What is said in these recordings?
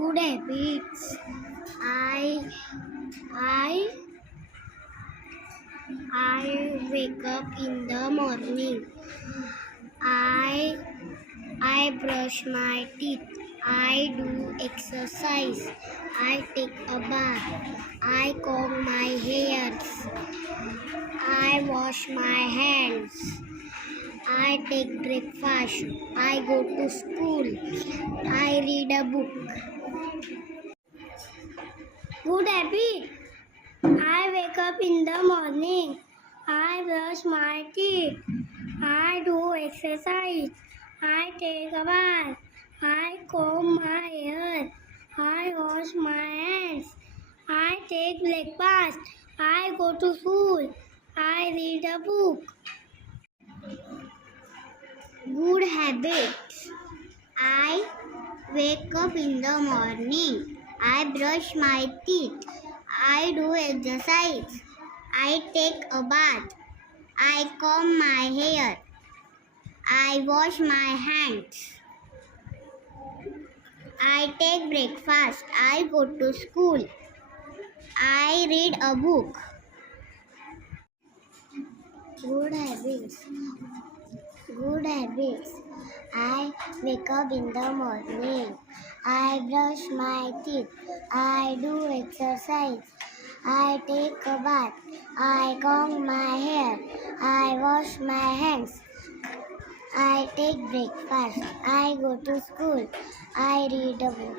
good habits. I I I wake up in the morning. I I brush my teeth. I do exercise. I take a bath. I comb my hairs. I wash my hands. I take breakfast. I go to school. I read a book. Good habit. I wake up in the morning. I brush my teeth. I do exercise. I take a bath. I comb my hair. I wash my hands. I take breakfast. I go to school. I read a book. Good habits. I wake up in the morning. I brush my teeth. I do exercise. I take a bath. I comb my hair. I wash my hands. I take breakfast. I go to school. I read a book. Good habits. Good habits. I wake up in the morning. I brush my teeth. I do exercise. I take a bath. I comb my hair. I wash my hands. I take breakfast. I go to school. I read a book.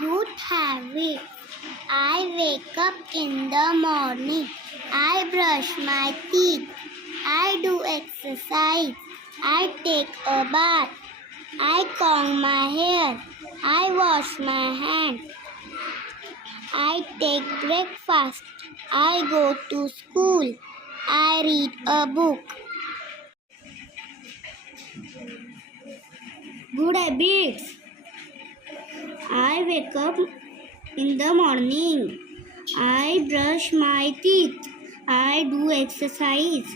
Good habit. I wake up in the morning. I brush my teeth. I do exercise. I take a bath. I comb my hair. I wash my hands. I take breakfast. I go to school. I read a book. Good habits. I wake up in the morning. I brush my teeth. I do exercise.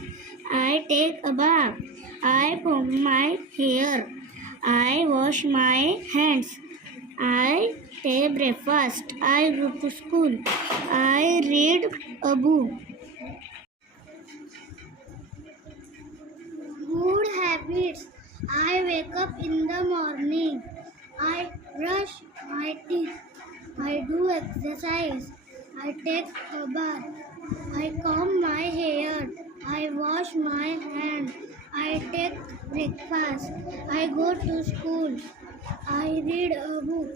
I take a bath. I comb my hair. I wash my hands. I take breakfast. I go to school. I read a book. Good habits. I wake up in the morning. I brush my teeth. I do exercise. I take a bath. I comb my hair. I wash my hands. I take breakfast. I go to school. I read a book.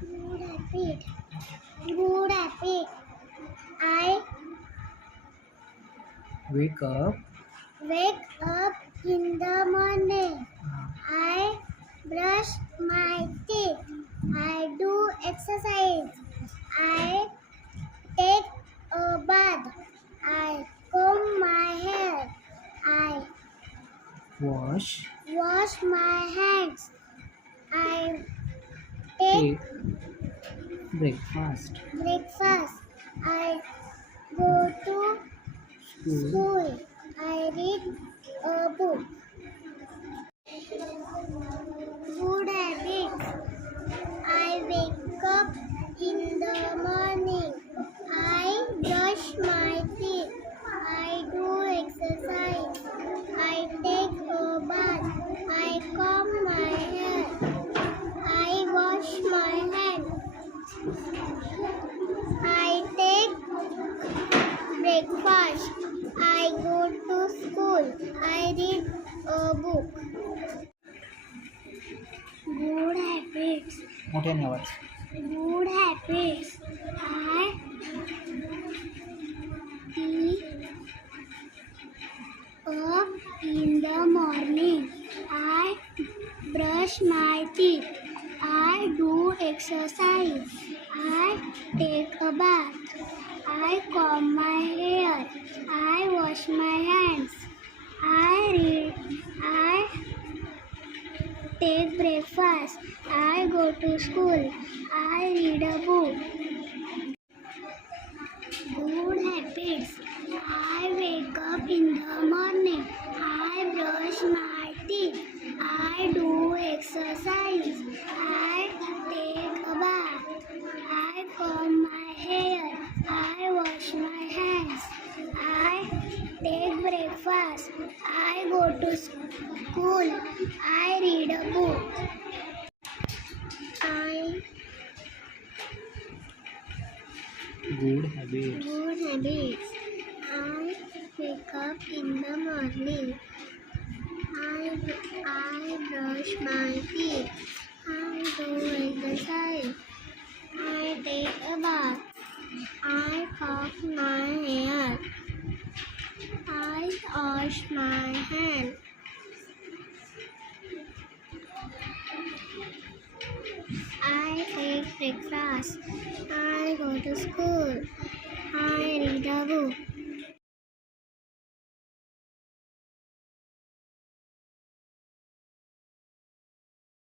Good habit. Good habit. I wake up wake up in the morning. Uh-huh. I brush my teeth. I do exercise. I take a bath. I comb my hair. I wash wash my hands. I take take breakfast breakfast. I go to school school. I read a book. Book good habits मोठ्याने आवाज good habits I tea up in the morning I brush my teeth I do exercise. I take a bath. I comb my hair. I wash my hands. I take breakfast. I go to school. I read a book. To school. I read a book. I Good habits. good habits. I wake up in the morning. I I brush my teeth. I do exercise. I take a bath. I comb my hair. I wash my breakfast. I go to school. I read a book.